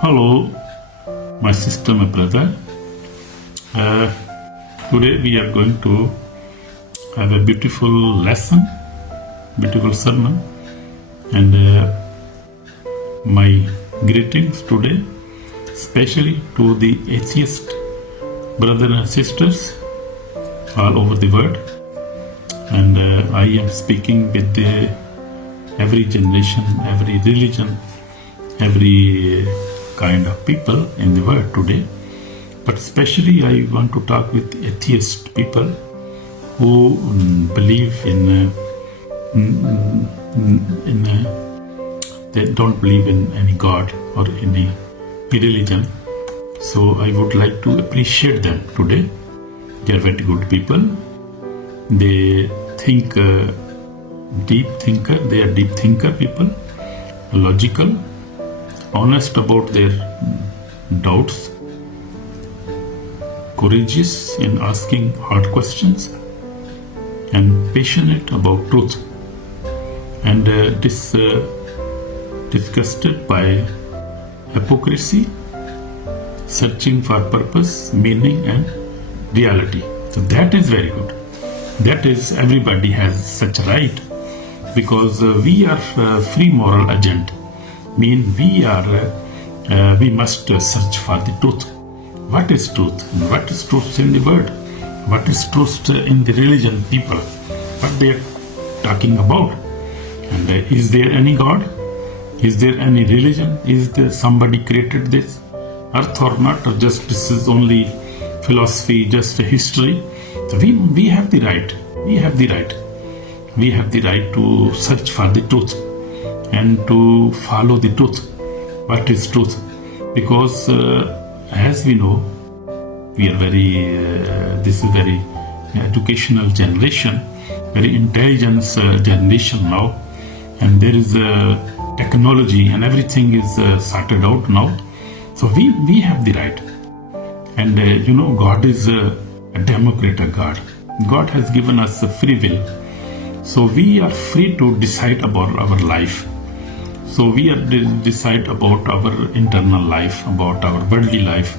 Hello, my sister, my brother. Today we are going to have a beautiful lesson, beautiful sermon, and my greetings today, especially to the atheist brothers and sisters all over the world. And I am speaking with every generation, every religion, every kind of people in the world today. But especially I want to talk with atheist people who believe they don't believe in any God or any religion. So I would like to appreciate them today. They are very good people. They think deep thinker. They are deep thinker people, logical, honest about their doubts, courageous in asking hard questions, and passionate about truth, and disgusted by hypocrisy, searching for purpose, meaning, and reality. So that is very good. That is, everybody has such a right, because we are free moral agent. We must search for the truth. What is truth? What is truth in the word? What is truth in the religion people? What they are talking about? And is there any God? Is there any religion? Is there somebody created this earth or not? Or just this is only philosophy, just a history? So we have the right. We have the right. We have the right to search for the truth and to follow the truth. What is truth? Because as we know, we are this is very educational generation, very intelligent generation now, and there is technology and everything is sorted out now. So we have the right. And God is a democratic God. God has given us a free will. So we are free to decide about our life. So we are decide about our internal life, about our worldly life,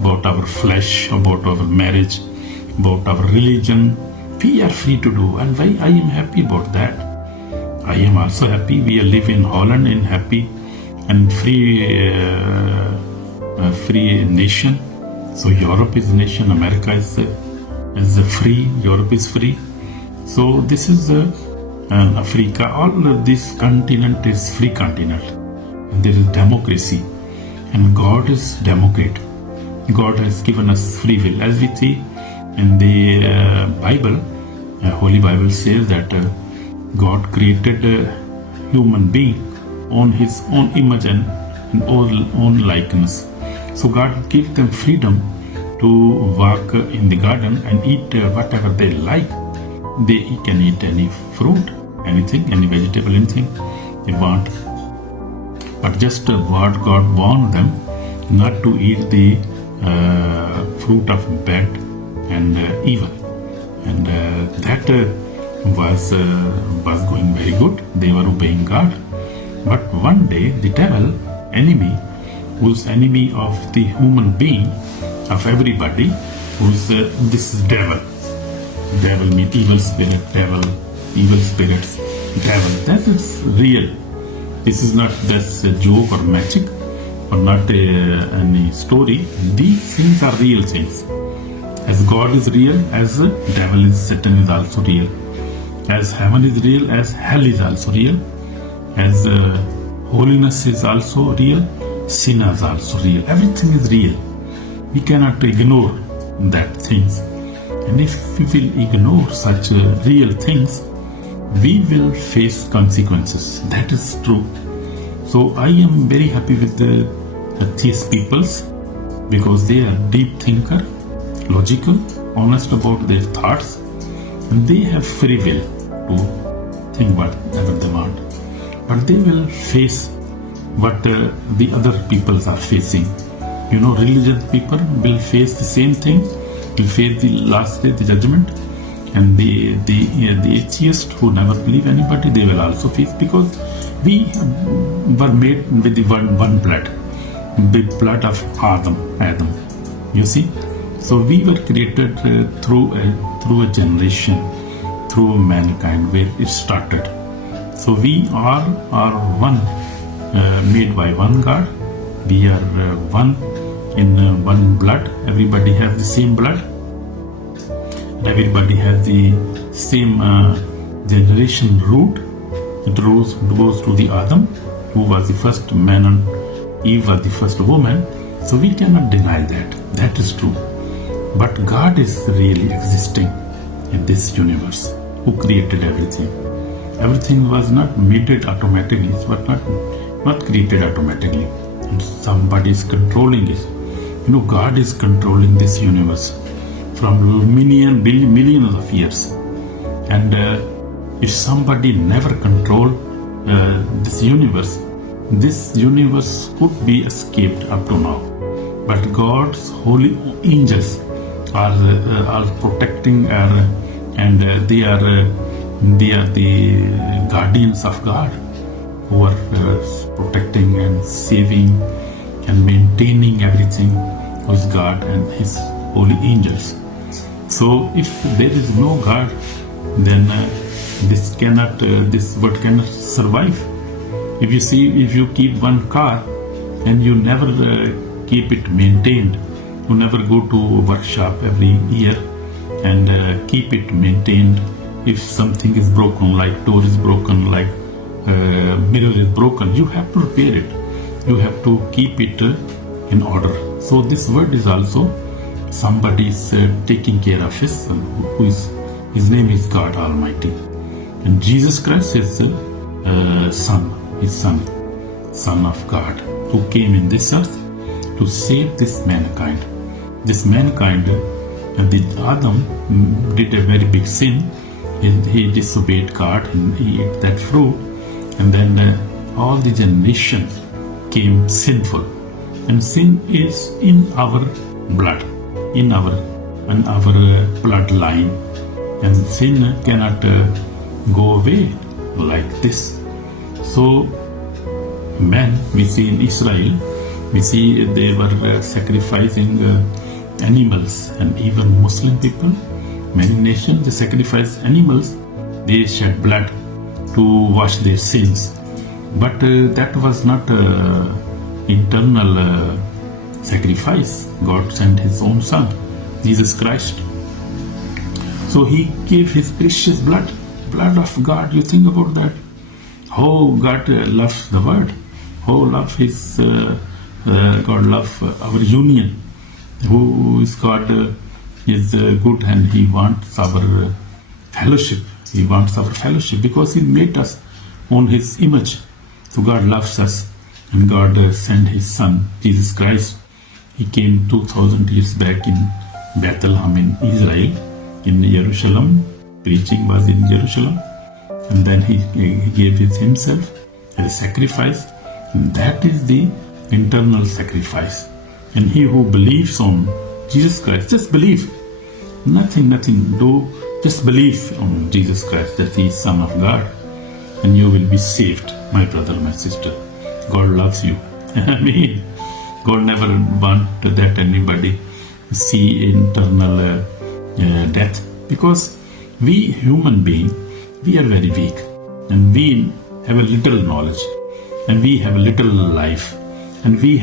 about our flesh, about our marriage, about our religion. We are free to do, and why I am happy about that. I am also happy. We live in Holland, in happy and free nation. So Europe is a nation, America is free, Europe is free. So this is Africa, all of this continent is free continent. And there is democracy. And God is Democrat. God has given us free will. As we see in the Bible, Holy Bible says that God created a human being on His own image and own likeness. So God gave them freedom to walk in the garden and eat whatever they like. They can eat any fruit, anything, any vegetable, anything they want. But just what God warned them not to eat the fruit of bad and evil. And that was going very good. They were obeying God. But one day the devil, enemy, who's enemy of the human being, of everybody, who's this is devil. Devil means evil spirit, devil, evil spirits, devil. That is real. This is not just a joke or magic or not any story. These things are real things. As God is real, as devil is, Satan is also real. As heaven is real, as hell is also real. As holiness is also real, sin is also real. Everything is real. We cannot ignore that things. And if we will ignore such real things, we will face consequences. That is true. So I am very happy with the atheist peoples, because they are deep thinker, logical, honest about their thoughts, and they have free will to think whatever they want. But they will face what the other peoples are facing. Religious people will face the same thing, will face the last day, the judgment, and the atheists who never believe anybody, they will also face, because we were made with the one blood. with blood of Adam. You see? So we were created through a generation, through mankind, where it started. So we are one, made by one God. We are one in one blood. Everybody has the same blood. And everybody has the same generation root. It goes to the Adam, who was the first man, and Eve was the first woman. So we cannot deny that. That is true. But God is really existing in this universe, who created everything. Everything was not made it automatically. It was not created automatically. And somebody is controlling it. God is controlling this universe from millions of years. And if somebody never controlled this universe could be escaped up to now. But God's holy angels are protecting and they are the guardians of God, who are protecting and saving and maintaining everything with God and His holy angels. So if there is no God, then this world cannot survive. If you keep one car and you never keep it maintained, you never go to a workshop every year and keep it maintained. If something is broken, like door is broken, like mirror is broken, you have to repair it. You have to keep it in order. So this world is also somebody is taking care of his name is God Almighty. And Jesus Christ is His Son of God, who came in this earth to save this mankind. This mankind, Adam did a very big sin. He disobeyed God and he ate that fruit, and then all the generation came sinful. And sin is in our blood, in our bloodline, and sin cannot go away like this. So men, we see in Israel, we see they were sacrificing animals, and even Muslim people, many nations, they sacrifice animals, they shed blood to wash their sins. But that was not internal sacrifice. God sent His own Son, Jesus Christ. So He gave His precious blood of God. You think about that. How God loves the world. How God loves our union. Who is God is good, and He wants our fellowship. He wants our fellowship because He made us on His image. So God loves us, and God sent His Son, Jesus Christ. He came 2000 years back in Bethlehem in Israel, in Jerusalem. Preaching was in Jerusalem. And then He gave Himself as a sacrifice. And that is the internal sacrifice. And he who believes on Jesus Christ, just believe. Nothing do. Just believe on Jesus Christ, that He is Son of God. And you will be saved, my brother, my sister. God loves you. I mean, God never want that anybody see internal death. Because we human beings, we are very weak. And we have a little knowledge. And we have a little life. And we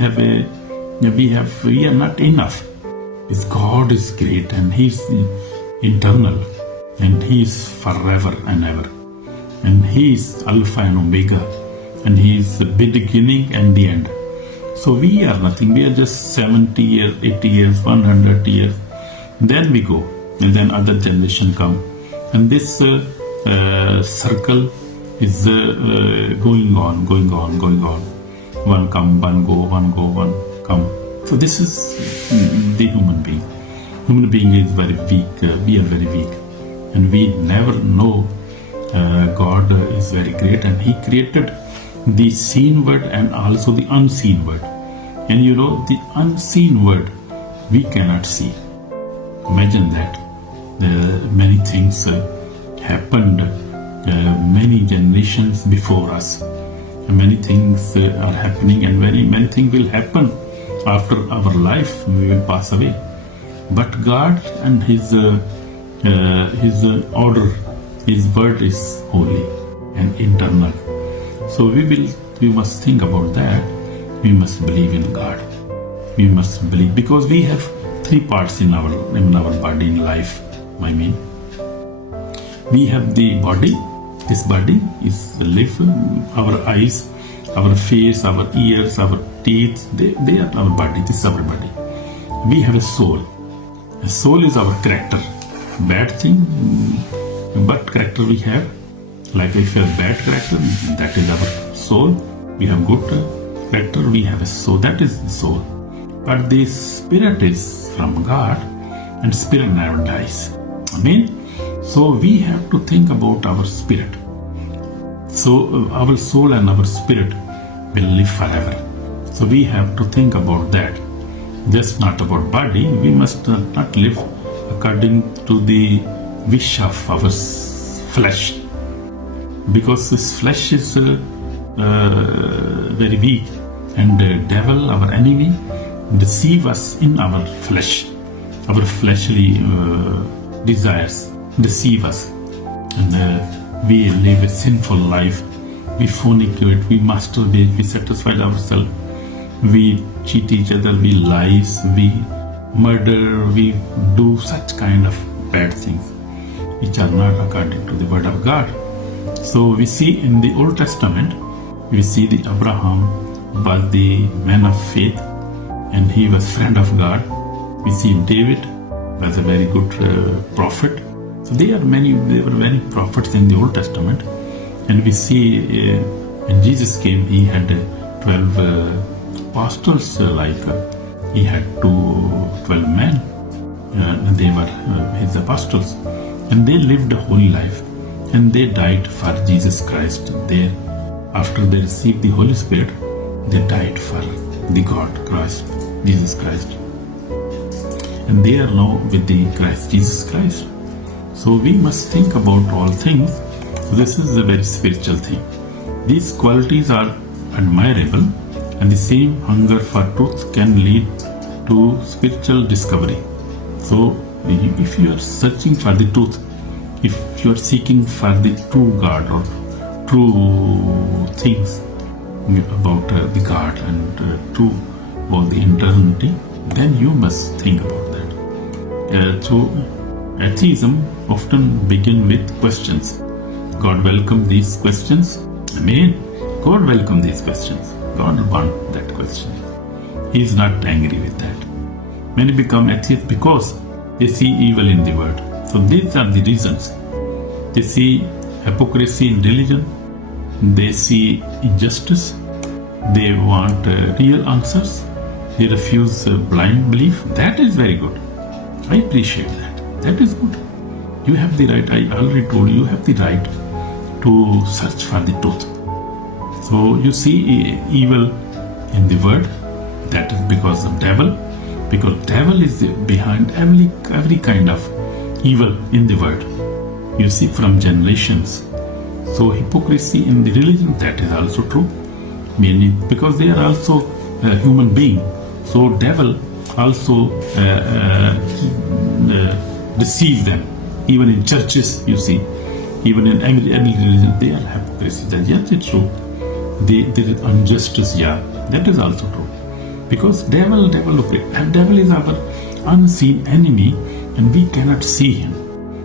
are not enough. Because God is great, and He is eternal, and He is forever and ever. And He is Alpha and Omega, and He is the beginning and the end. So we are nothing. We are just 70 years, 80 years, 100 years. Then we go, and then other generation come. And this circle is going on. One come, one go, one come. So this is the human being. Human being is very weak. We are very weak. And we never know God is very great, and He created the seen word and also the unseen word. And the unseen word we cannot see. Imagine that. Many things happened many generations before us. many things are happening, and many things will happen after our life. We will pass away. But God and His order, His word is holy and eternal. So we must think about that. We must believe in God. We must believe, because we have three parts in our body, in life. I mean, we have the body. This body is the live, our eyes, our face, our ears, our teeth. They are our body. This is our body. We have a soul. A soul is our character. Bad thing, but character we have. Like if you have bad character, that is our soul. We have good character, we have a soul. That is the soul. But the spirit is from God, and spirit never dies. Amen. So we have to think about our spirit. So our soul and our spirit will live forever. So we have to think about that. Just not about body. We must not live according to the wish of our flesh, because this flesh is very weak, and the devil, our enemy, deceive us in our flesh. Our fleshly desires deceive us, and we live a sinful life. We fornicate, we masturbate, we satisfy ourselves, we cheat each other, we lies, we murder, we do such kind of bad things which are not according to the word of God. So we see in the Old Testament, we see the Abraham was the man of faith, and he was friend of God. We see David was a very good prophet. So there were many prophets in the Old Testament, and we see when Jesus came, he had 12 apostles. He had 12 men, and they were his apostles, and they lived a holy life, and they died for Jesus Christ. They, after they received the Holy Spirit, they died for the God Christ, Jesus Christ, and they are now with the Christ Jesus Christ. So we must think about all things. So this is a very spiritual thing. These qualities are admirable, and the same hunger for truth can lead to spiritual discovery. So if you are searching for the truth, if you are seeking for the true God or true things about the God and true about the eternity, then you must think about that. So atheism often begin with questions. God welcome these questions. Amen. God welcome these questions. God want that question. He is not angry with that. Many become atheists because they see evil in the world. So these are the reasons. They see hypocrisy in religion. They see injustice. They want real answers. They refuse blind belief. That is very good. I appreciate that. That is good. You have the right. I already told you have the right to search for the truth. So you see evil in the world. That is because of devil. Because devil is behind every kind of evil in the world. You see from generations. So hypocrisy in the religion, that is also true. Meaning because they are also a human being. So devil also deceive them. Even in churches, you see, even in every religion, they are hypocrisy. Yes, it's true. There is injustice, yeah, that is also true. Because devil operates, and devil is our unseen enemy, and we cannot see him.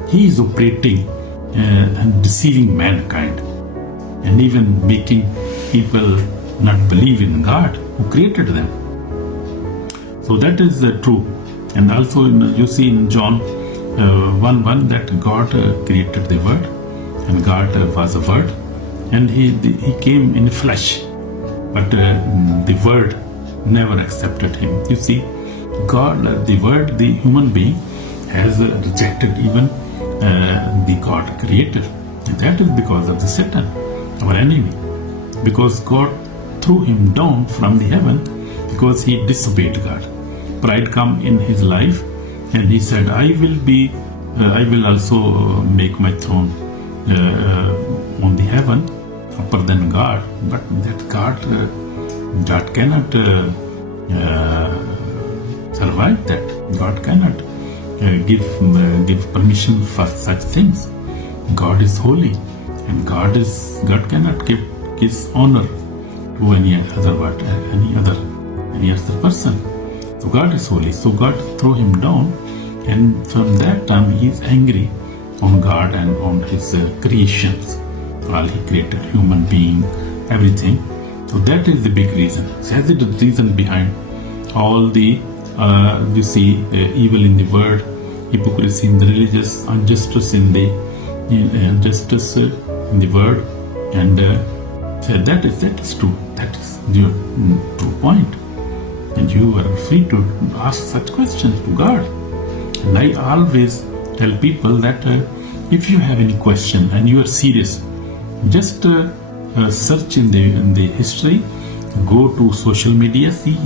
He is operating and deceiving mankind, and even making people not believe in God who created them. So that is true. And also you see in John 1:1 that God created the Word, and God was a Word, and He came in flesh, but the Word never accepted Him. You see, God, the Word, the human being, has rejected even the God Creator, and that is because of the Satan, our enemy, because God threw him down from the heaven because he disobeyed God. Pride come in his life, and he said, I will also make my throne on the heaven. upper than God, but that God cannot survive that. God cannot give permission for such things. God is holy, and God cannot give His honor to any other person. So God is holy. So God threw him down, and from that time He is angry on God and on His creations. All He created, human being, everything. So that is the big reason. So that is the reason behind all the evil in the world, hypocrisy in the religious, injustice in the world, and that is true. That is your true point. And you are free to ask such questions to God. And I always tell people that if you have any question and you are serious, just search in the history, go to social media, see.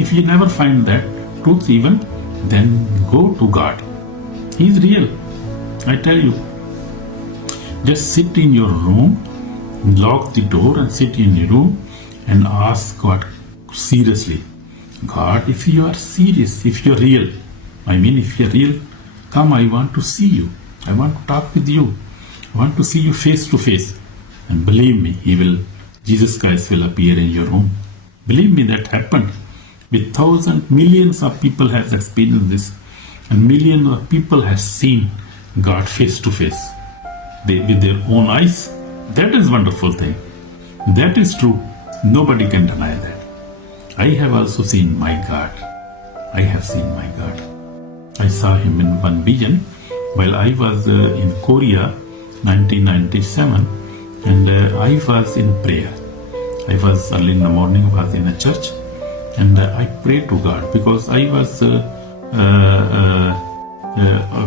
If you never find that truth even, then go to God. He is real. I tell you. Just sit in your room, lock the door and sit in your room and ask God seriously. God, if you are serious, if you're real, if you're real, come, I want to see you. I want to talk with you. I want to see you face to face. And believe me, Jesus Christ will appear in your home. Believe me, that happened. With millions of people has experienced this, and millions of people has seen God face to face with their own eyes. That is wonderful thing. That is true. Nobody can deny that. I have also seen my God. I have seen my God. I saw Him in one vision while I was in Korea, 1997, and I was in prayer. I was early in the morning, was in a church, and I prayed to God because I was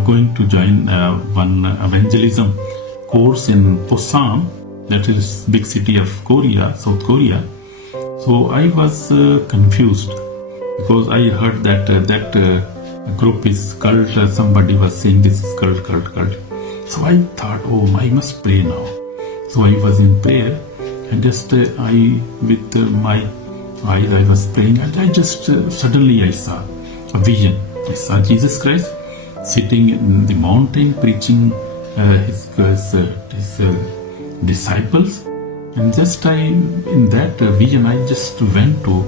going to join one evangelism course in Busan, that is big city of Korea, South Korea. So I was confused because I heard that group is cult. Somebody was saying this is cult. So I thought, I must pray now. So I was in prayer, and just with my eyes I was praying, and I just suddenly I saw a vision. I saw Jesus Christ sitting in the mountain preaching his disciples. And just in that vision, I just went to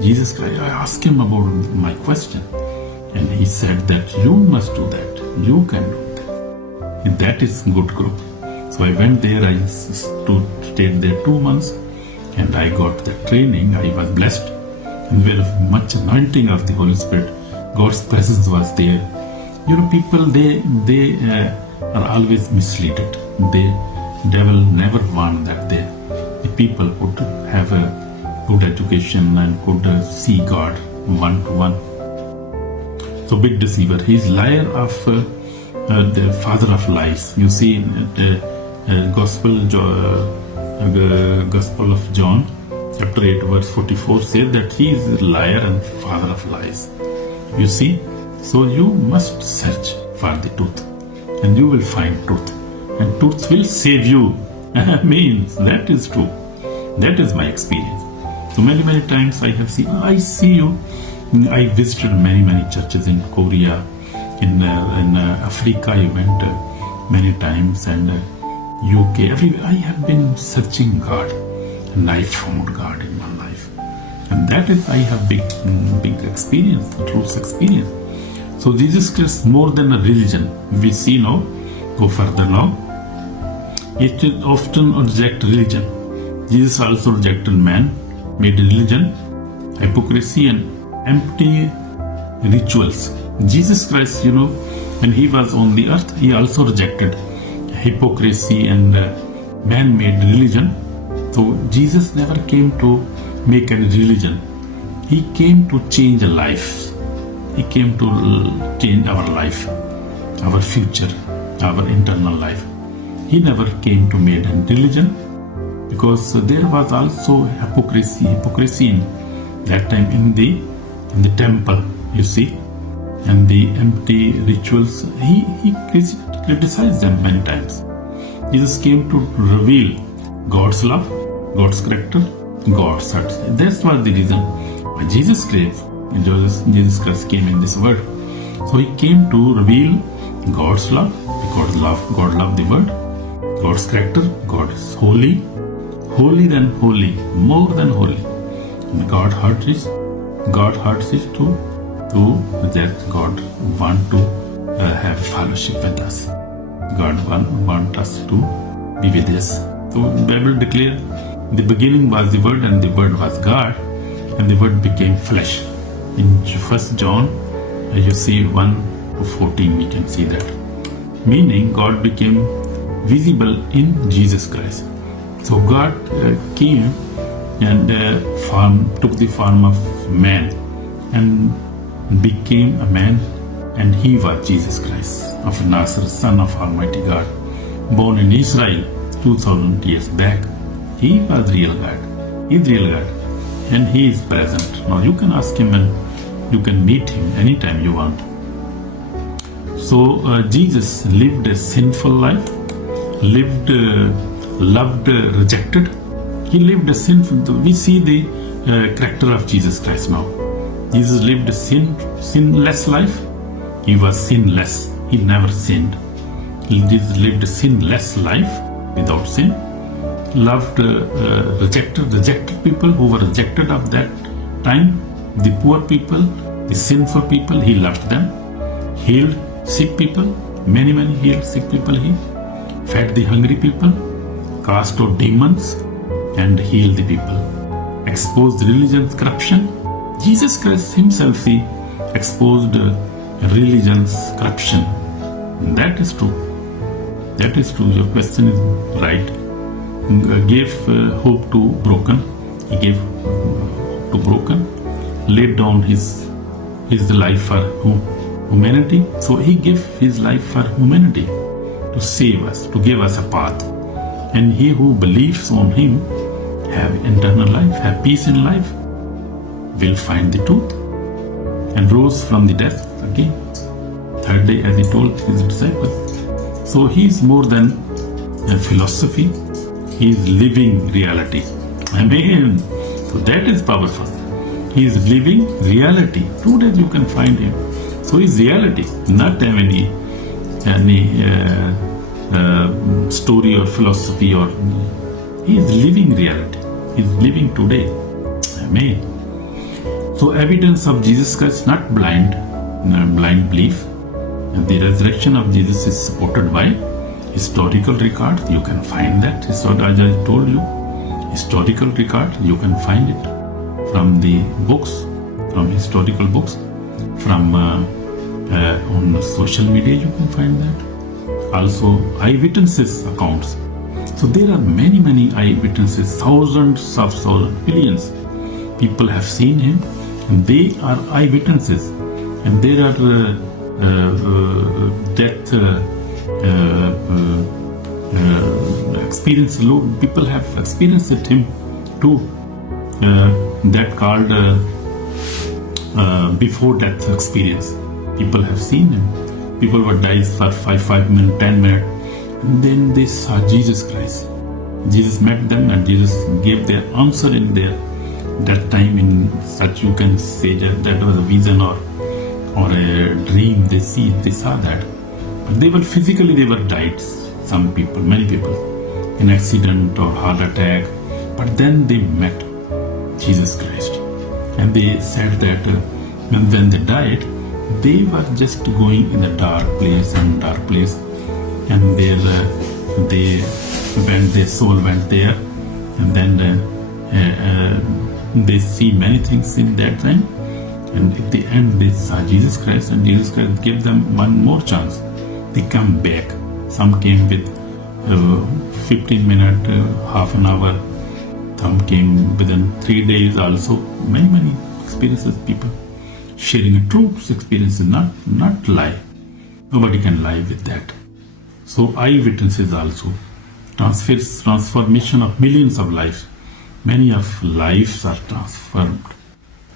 Jesus Christ. I asked Him about my question, and He said that you must do that. You can do that. And that is good group. So I went there. I stayed there 2 months, and I got the training. I was blessed, and very much anointing of the Holy Spirit. God's presence was there. People they are always misled. The devil never want that the people could have a good education and could see God one-to-one. So big deceiver. He is liar of the father of lies. You see in the Gospel of John, chapter 8, verse 44 says that he is a liar and father of lies. You see, so you must search for the truth, and you will find truth, and truth will save you. That is true. That is my experience. So many times I see you. I visited many churches in Korea, in Africa. I went many times, and UK, everywhere. I have been searching God, and I found God in my life, and that is I have big experience, truth experience. So Jesus Christ more than a religion. We see now. Go further now. It often reject religion. Jesus also rejected man-made religion, hypocrisy, and empty rituals. Jesus Christ, when He was on the earth, He also rejected hypocrisy and man-made religion. So Jesus never came to make any religion. He came to change a life. He came to change our life, our future, our internal life. He never came to make a religion, because there was also hypocrisy in that time in the temple, you see, and the empty rituals. He criticized them many times. Jesus came to reveal God's love, God's character, God's heart. That's was the reason why Jesus Christ came in this world. So he came to reveal God's love, because God loved the world, God's character, God is holy, holy than holy, more than holy. And God's heart is to that God want to have fellowship with us. God want us to be with us. So the Bible declares, the beginning was the Word, and the Word was God, and the Word became flesh. In 1 John, you see 1 to 14, we can see that. Meaning God became visible in Jesus Christ. So God came and took the form of man and became a man, and he was Jesus Christ of Nazareth, Son of Almighty God, born in Israel 2000 years back. He was real God, is real God, and he is present. Now you can ask him and you can meet him anytime you want. So Jesus lived a sinful life, loved, rejected. He lived a sinful. We see the character of Jesus Christ now. Jesus lived a sinless life. He was sinless. He never sinned. Jesus lived a sinless life without sin. Loved, rejected people who were rejected of that time. The poor people, the sinful people, he loved them. Healed sick people, many healed sick people he. Fed the hungry people, cast out demons, and healed the people. Exposed religion's corruption. Jesus Christ himself, he exposed religion's corruption. That is true. That is true. Your question is right. Gave hope to broken. He gave hope to broken. Laid down his life for humanity. So he gave his life for humanity to save us, to give us a path. And he who believes on him have eternal life, have peace in life, will find the truth, and rose from the death again. Third day, as he told his disciples. So he is more than a philosophy. He is living reality. Amen. So that is powerful. He is living reality. Today you can find him. So he is reality, not any story or philosophy, or he is living reality. He is living today. Amen. So evidence of Jesus Christ, not blind belief. And the resurrection of Jesus is supported by historical record. You can find that. As I told you, historical record, you can find it from the books, from historical books, from on social media you can find that. Also eyewitnesses accounts. So there are many eyewitnesses, thousands, billions people have seen him, and they are eyewitnesses. And there are death experience. People have experienced him too. That called before death experience. People have seen him. People were died for 5 minutes, 10 minutes, and then they saw Jesus Christ. Jesus met them, and Jesus gave their answer in that time. In such, you can say that was a vision or a dream. They saw that, but they were died. Some people, many people, in accident or heart attack. But then they met Jesus Christ, and they said that when they died, they were just going in a dark place, and their soul went there, and then they see many things in that time, and at the end they saw Jesus Christ, and Jesus Christ gave them one more chance. They come back. Some came with 15 minutes, half an hour. Some came within 3 days also. Many experiences, people sharing a true experience, not lie. Nobody can lie with that. So eyewitnesses also. Transformation of millions of lives. Many of lives are transformed.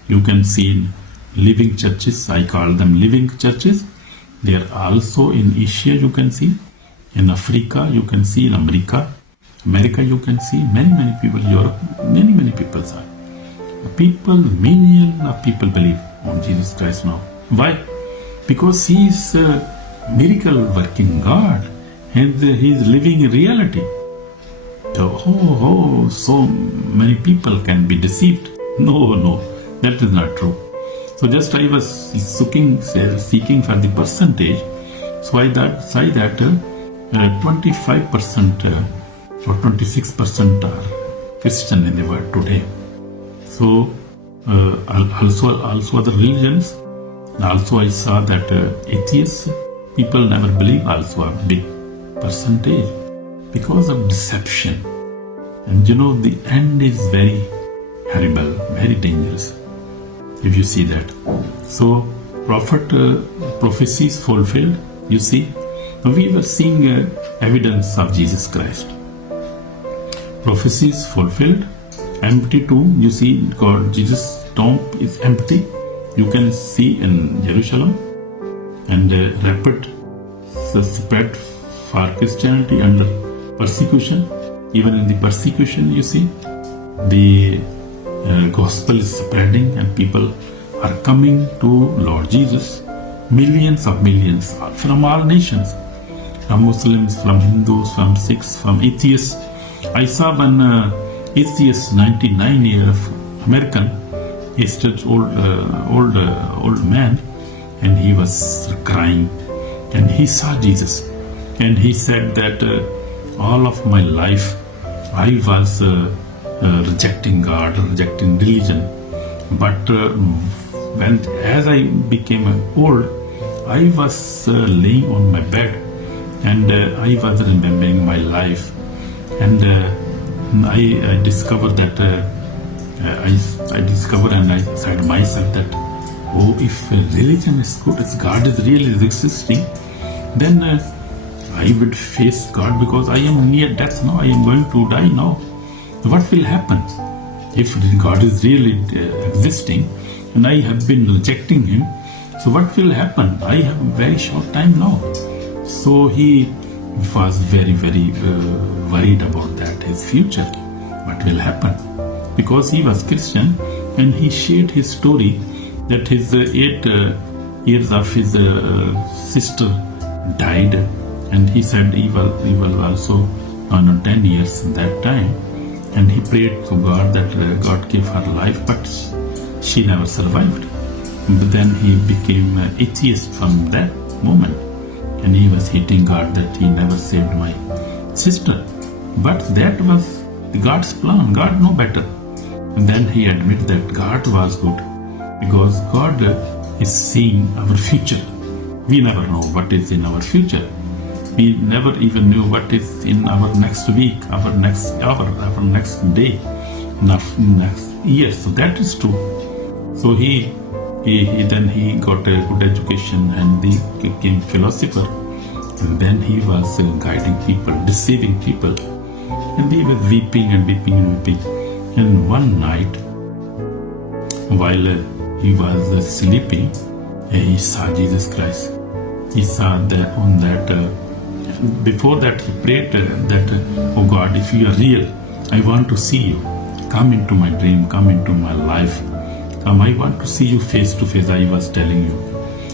You can see in living churches. I call them living churches. They are also in Asia, you can see. In Africa, you can see. In America, America, you can see many people. Europe, many people are. Million of people believe on Jesus Christ now. Why? Because He is a miracle working God, and He is living in reality. So many people can be deceived. No, that is not true. So just I was seeking for the percentage. So I say that 25% or 26% are Christian in the world today. So also other religions. Also I saw that atheists, people never believe, also a big percentage because of deception. And the end is very horrible, very dangerous, if you see that. So prophecies fulfilled, you see. We were seeing evidence of Jesus Christ. Prophecies fulfilled, empty tomb, you see, Jesus' tomb is empty. You can see in Jerusalem, and rapid spread for Christianity under persecution. Even in the persecution, you see, the gospel is spreading and people are coming to Lord Jesus. Millions of millions from all nations, from Muslims, from Hindus, from Sikhs, from atheists. I saw one atheist, 99-year American, old man, and he was crying, and he saw Jesus, and he said that all of my life I was rejecting God, rejecting religion, but as I became old, I was laying on my bed, and I was remembering my life, and I discovered that I discovered, and I said myself that, if religion is good, if God is really existing, then I would face God, because I am near death now. I am going to die now. What will happen if God is really existing and I have been rejecting Him? So what will happen? I have a very short time now. So he was very worried about that, his future. What will happen? Because he was Christian, and he shared his story that his 8 years of his sister died, and he said he will also 10 years that time, and he prayed to God that God gave her life, but she never survived. But then he became atheist from that moment, and he was hating God that he never saved my sister. But that was God's plan. God knew better. And then he admitted that God was good, because God is seeing our future. We never know what is in our future. We never even knew what is in our next week, our next hour, our next day, in our next year. So that is true. So he got a good education, and he became philosopher. And then he was guiding people, deceiving people, and he was weeping. And one night, while he was sleeping, he saw Jesus Christ. He saw that on that. Before that, he prayed that, "Oh God, if you are real, I want to see you. Come into my dream. Come into my life. Come, I want to see you face to face." I was telling you.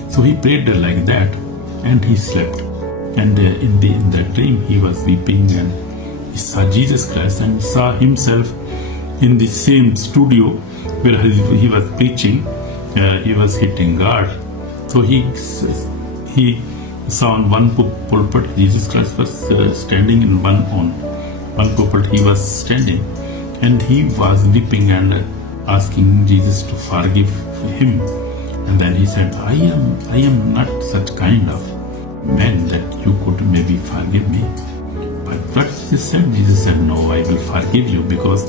So he prayed like that, and he slept. And in that dream, he was weeping, and he saw Jesus Christ, and saw himself in the same studio where he was preaching. He was hitting God. So he saw on one pulpit, Jesus Christ was standing in one pulpit. He was standing, and he was weeping and asking Jesus to forgive him. And then he said, I am not such kind of man that you could maybe forgive me. But what Jesus said, no, I will forgive you, because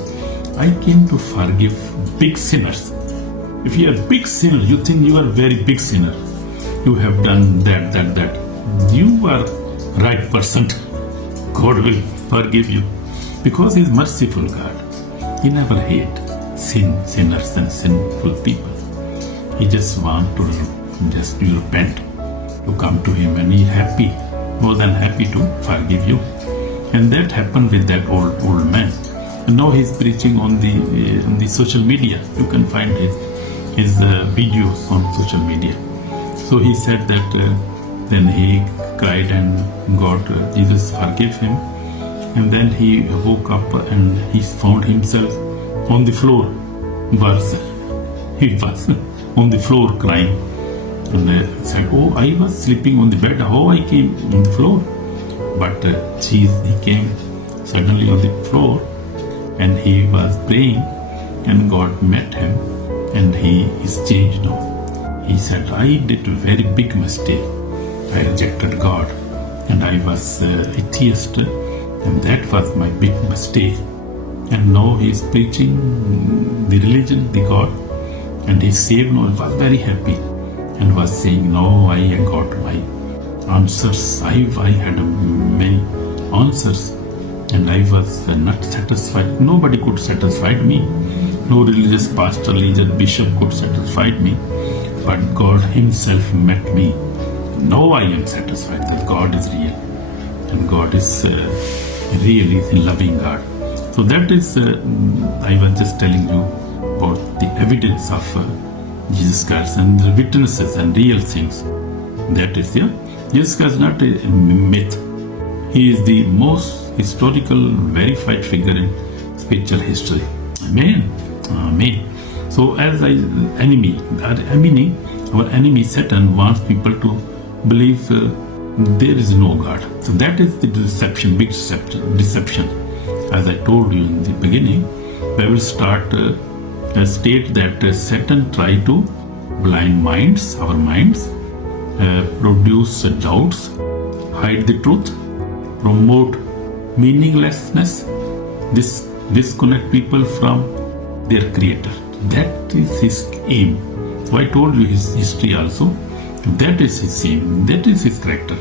I came to forgive big sinners. If you are a big sinner, you think you are a very big sinner. You have done that. You are right person. God will forgive you, because He is merciful God. He never hate sinners and sinful people. He just want to repent, to come to Him, and He happy, more than happy to forgive you. And that happened with that old man. And now he's preaching on the social media. You can find his videos on social media. So he said that then he cried and Jesus forgave him. And then he woke up and he found himself on the floor. He was on the floor crying. And he said, oh, I was sleeping on the bed. How I came on the floor? But he came suddenly on the floor and he was praying and God met him and he is changed now. He said, I did a very big mistake. I rejected God and I was atheist and that was my big mistake. And now he is preaching the religion, the God, and he saved now. He was very happy and was saying, no, I got my answers. I had many answers and I was not satisfied. Nobody could satisfy me. No religious pastor, leader, bishop could satisfy me. But God himself met me. Now I am satisfied that God is real. And God is really a loving God. So that is, I was just telling you about the evidence of Jesus Christ and the witnesses and real things. That is, Jesus Christ is not a myth. He is the most historical, verified figure in spiritual history. Amen. Amen. So as our enemy Satan wants people to believe there is no God. So that is the deception, big deception. As I told you in the beginning, I will state that Satan try to blind minds, our minds, produce doubts, hide the truth, promote meaninglessness, disconnect people from their creator. That is his aim. So I told you his history also. That is his aim. That is his character.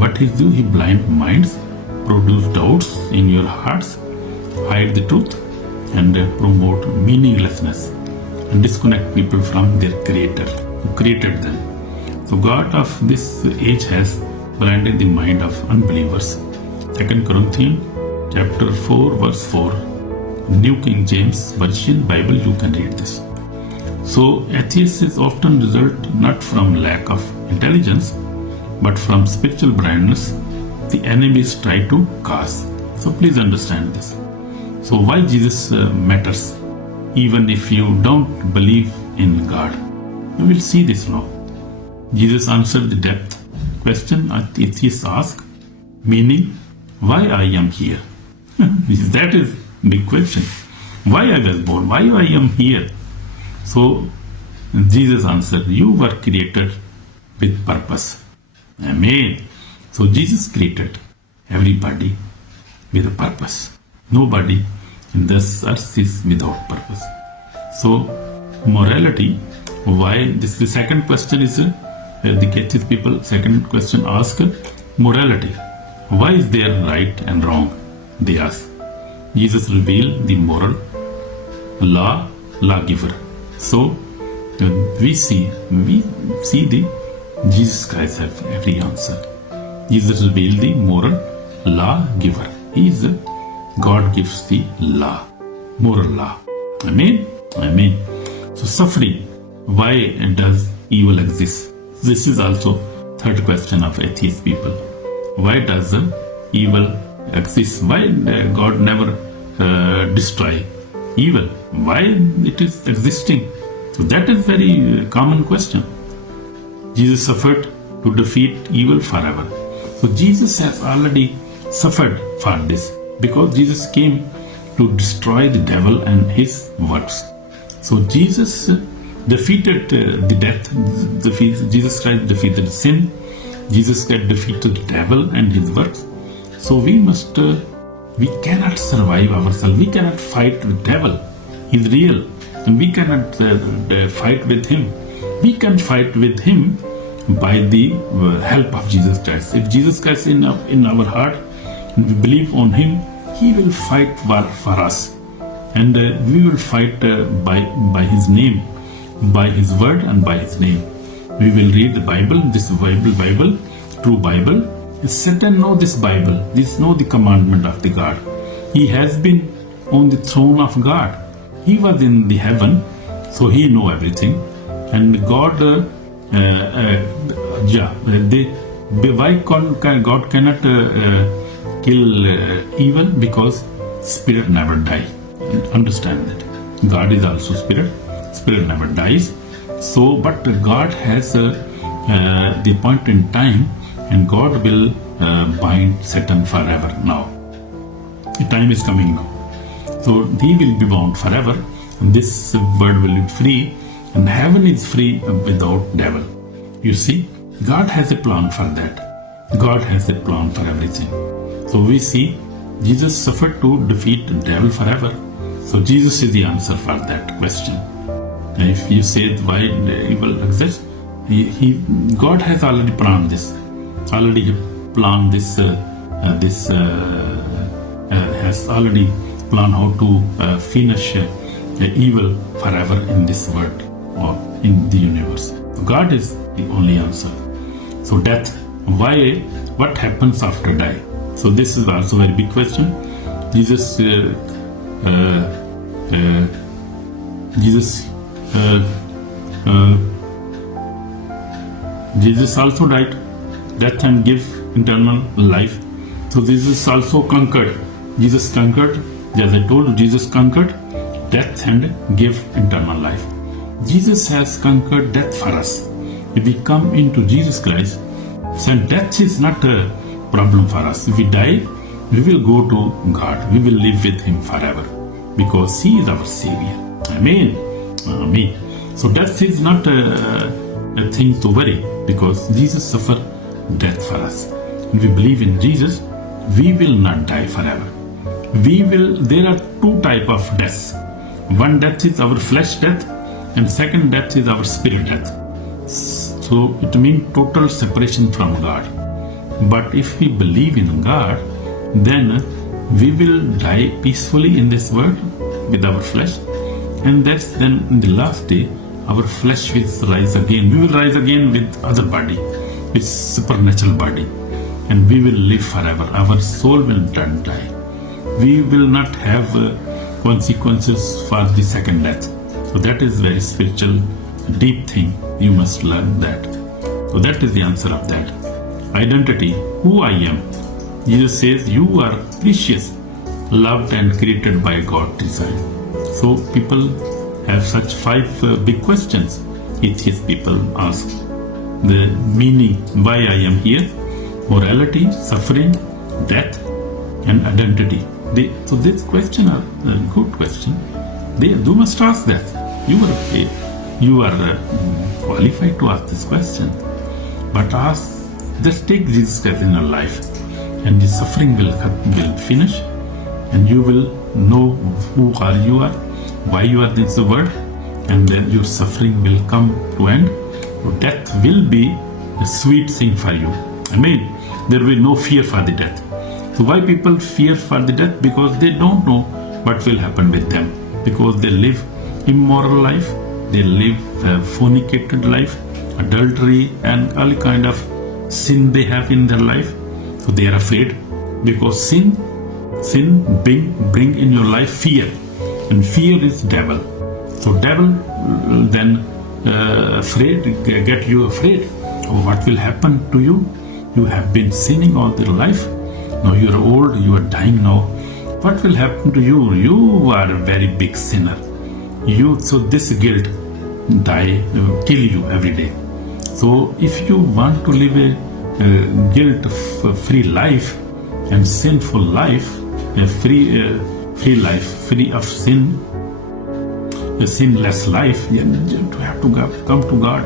What he do? He blind minds, produce doubts in your hearts, hide the truth, and promote meaninglessness, and disconnect people from their creator who created them. So God of this age has blinded the mind of unbelievers. 2 Corinthians chapter 4 verse 4, New King James Version Bible, you can read this. So atheists is often result not from lack of intelligence, but from spiritual blindness the enemies try to cause. So please understand this. So why Jesus matters, even if you don't believe in God. You will see this now. Jesus answered the depth question atheists ask, meaning, why I am here? That is big question. Why I was born? Why I am here? So Jesus answered, you were created with purpose. Amen. So Jesus created everybody with a purpose. Nobody in this earth is without purpose. So morality, why this the second question is the atheist people second question ask morality. Why is there right and wrong? They ask. Jesus revealed the moral lawgiver. So we see the Jesus Christ have every answer. Jesus revealed the moral lawgiver. He is God gives the law, moral law. Amen. Amen. So suffering. Why does evil exist? This is also third question of atheist people. Why does evil exist? Why God never destroy evil? Why it is existing? So that is very common question. Jesus suffered to defeat evil forever. So Jesus has already suffered for this because Jesus came to destroy the devil and his works. So Jesus defeated the death. Jesus Christ defeated sin. Jesus Christ defeated the devil and his works. So we cannot survive ourselves. We cannot fight the devil. He's real. And we cannot fight with him. We can fight with him by the help of Jesus Christ. If Jesus Christ is in our heart and we believe on him, he will fight for us. And we will fight by his name, by his word and by his name. We will read the Bible, this Bible, true Bible, Satan know this Bible, this know the commandment of the God. He has been on the throne of God. He was in the heaven, so he know everything. And God, why God cannot kill evil? Because spirit never die. Understand that. God is also spirit. Spirit never dies. So, but God has the appointed time, and God will bind Satan forever now. The time is coming now. So he will be bound forever, and this world will be free, and heaven is free without devil. You see, God has a plan for that. God has a plan for everything. So we see Jesus suffered to defeat the devil forever. So Jesus is the answer for that question. And if you say why the evil exists, God has already planned this. Has already planned how to finish evil forever in this world or in the universe. God is the only answer. So death, why? What happens after die? So this is also a very big question. Jesus also died death and give eternal life. So Jesus also conquered. Jesus conquered, as I told you, Jesus conquered death and give eternal life. Jesus has conquered death for us. If we come into Jesus Christ, then death is not a problem for us. If we die, we will go to God. We will live with Him forever because He is our Savior. Amen. Amen. So death is not a thing to worry because Jesus suffered death for us. If we believe in Jesus, we will not die forever. There are two types of deaths. One death is our flesh death, and second death is our spirit death. So it means total separation from God. But if we believe in God, then we will die peacefully in this world with our flesh, and then in the last day our flesh will rise again. We will rise again with other body, with supernatural body, and we will live forever. Our soul will not die. We will not have consequences for the second death. So that is very spiritual, deep thing. You must learn that. So that is the answer of that. Identity, who I am. Jesus says, you are precious, loved and created by God's design. So people have such 5 big questions. Atheist people ask the meaning, why I am here, morality, suffering, death, and identity. So this question are a good question. You must ask that. You are qualified to ask this question. But just take Jesus Christ in your life, and the suffering will finish, and you will know who you are, why you are in this world, and then your suffering will come to end. So death will be a sweet thing for you. Amen. There will be no fear for the death. So why people fear for the death? Because they don't know what will happen with them. Because they live immoral life, they live fornicated life, adultery, and all kind of sin they have in their life. So they are afraid because sin bring in your life fear, and fear is devil. So devil then get you afraid of what will happen to you. You have been sinning all your life. Now you are old, you are dying now. What will happen to you? You are a very big sinner. So this guilt kill you every day. So if you want to live a guilt-free life and sinful life, a free life, free of sin, a sinless life, you have to come to God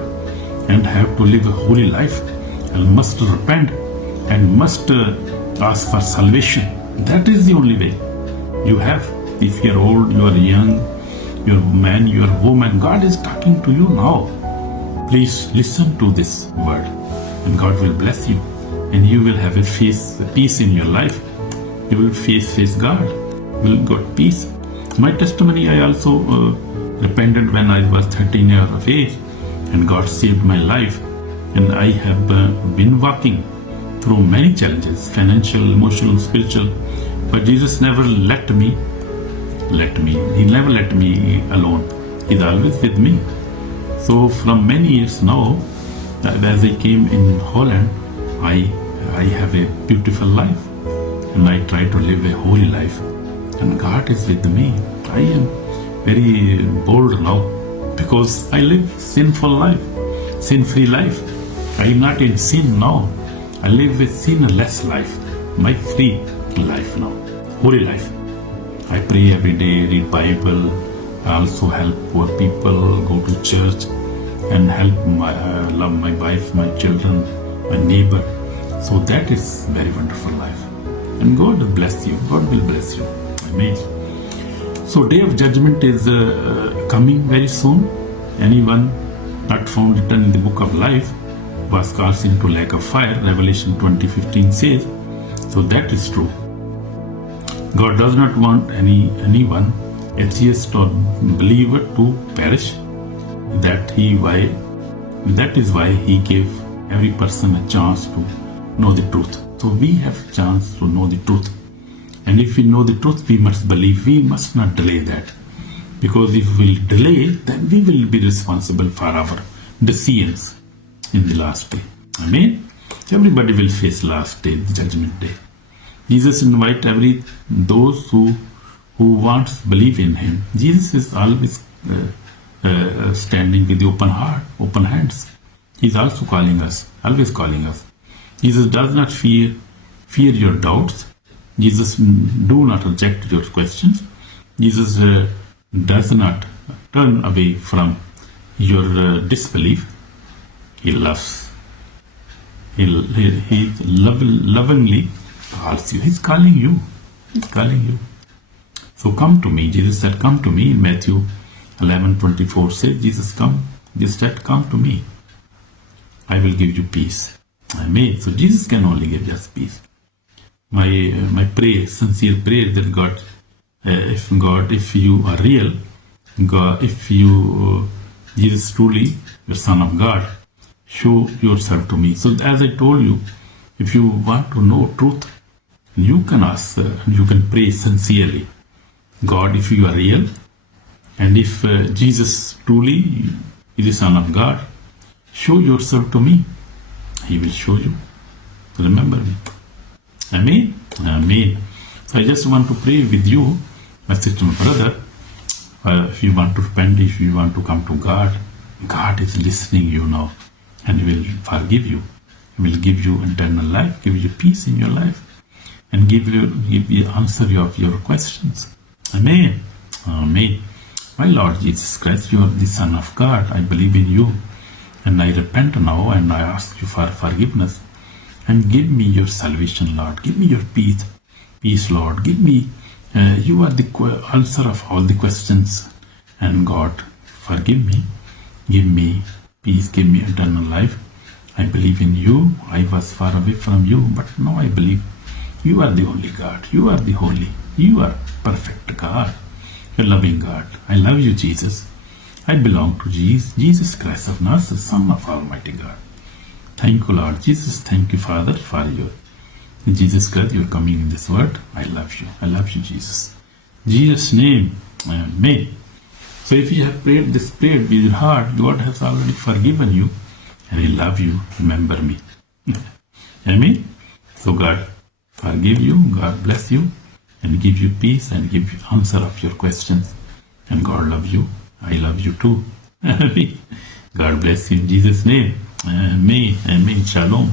and have to live a holy life, and must repent and must ask for salvation. That is the only way you have. If you are old, you are young, you are man, you are woman, God is talking to you now. Please listen to this word, and God will bless you, and you will have a peace in your life. You will face God. You will got peace. My testimony, I also repented when I was 13 years of age, and God saved my life, and I have been walking through many challenges, financial, emotional, spiritual, but Jesus never let me. He never let me alone. He's always with me. So from many years now, as I came in Holland, I have a beautiful life, and I try to live a holy life, and God is with me. I am very bold now because I live sinful life, sin-free life. I am not in sin now. I live a sinless life, my free life now, holy life. I pray every day, read Bible, I also help poor people, go to church, and help love my wife, my children, my neighbor. So that is very wonderful life. And God will bless you. God will bless you. Amen. So day of judgment is coming very soon. Anyone not found written in the book of life was cast into lake of fire. Revelation 20:15 says. So that is true. God does not want anyone, atheist or believer, to perish. That is why He gave every person a chance to know the truth. So we have a chance to know the truth. And if we know the truth, we must believe. We must not delay that. Because if we delay, then we will be responsible for our decisions in the last day. Amen? Everybody will face last day, the judgment day. Jesus invites those who wants believe in Him. Jesus is always standing with the open heart, open hands. He's also calling us, always calling us. Jesus does not fear your doubts. Jesus do not reject your questions. Jesus does not turn away from your disbelief. He loves. He lovingly calls you. He's calling you. He's calling you. So come to me. Jesus said, come to me. Matthew 11:24 says, Jesus said, come to me. I will give you peace. Amen. So Jesus can only give us peace. My prayer, sincere prayer that God, if you are real, God, if you, Jesus truly, the Son of God, show yourself to me. So as I told you, if you want to know truth, you can ask, you can pray sincerely. God, if you are real, and if Jesus truly is the Son of God, show yourself to me. He will show you. Remember me. Amen? Amen. So I just want to pray with you, my sister and brother. If you want to repent, if you want to come to God, God is listening you now, and He will forgive you. He will give you eternal life, give you peace in your life, and give you answer of your questions. Amen. Amen. My Lord Jesus Christ, you are the Son of God. I believe in you, and I repent now, and I ask you for forgiveness. And give me your salvation, Lord. Give me your peace. Peace, Lord. Give me, you are the answer of all the questions. And God, forgive me. Give me peace. Give me eternal life. I believe in you. I was far away from you, but now I believe you are the only God. You are the holy. You are perfect God. You're loving God. I love you, Jesus. I belong to Jesus Christ of Nazareth, Son of Almighty God. Thank you, Lord Jesus. Thank you, Father, for you. In Jesus Christ, you are coming in this world. I love you. I love you, Jesus. In Jesus' name, Amen. So if you have prayed this prayer with your heart, God has already forgiven you, and He loves you. Remember me. Amen. So God forgive you, God bless you, and give you peace, and give you answer of your questions. And God love you. I love you too. God bless you in Jesus' name. Amen. Amen. Shalom.